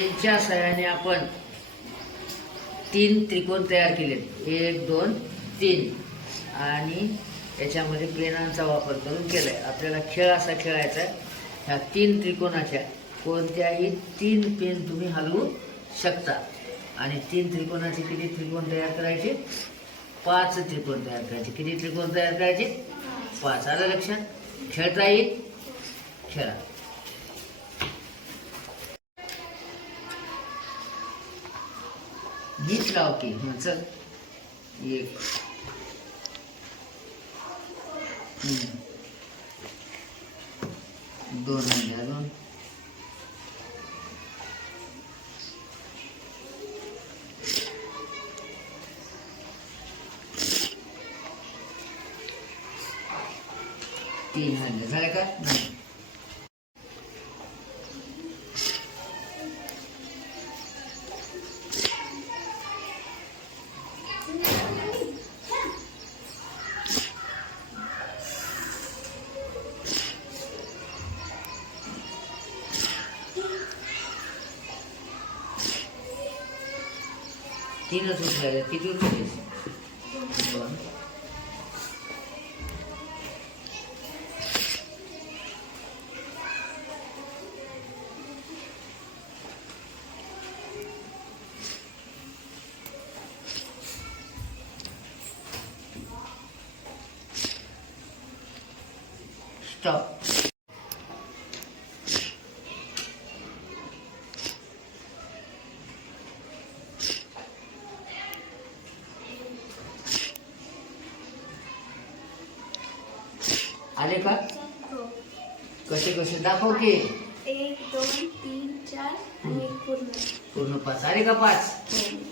त्यांच्या सहाय्याने आपण तीन त्रिकोण तयार केलेत एक दोन तीन. आणि याच्यामध्ये पेनांचा वापर करून केला आहे आपल्याला खेळ असा खेळायचा आहे. ह्या तीन त्रिकोणाच्या कोणत्याही तीन पेन तुम्ही हलवू शकता. आणि तीन त्रिकोणाचे किती त्रिकोण तयार करायचे? पाच त्रिकोण तयार करायचे. किती त्रिकोण तयार करायचे? पाच. आलं लक्षात? खेळता येईल? खेळा. गीत लाव की चल एक दोन आणि दोन तीन हल्ले झाले का? नाही. तीनच उठलेले किती उठले दोन स्टॉप आले का? कसे कसे? दाखव की. एक दोन तीन चार आणि एक पूर्ण. पूर्ण पाच. आले का पाच? हो.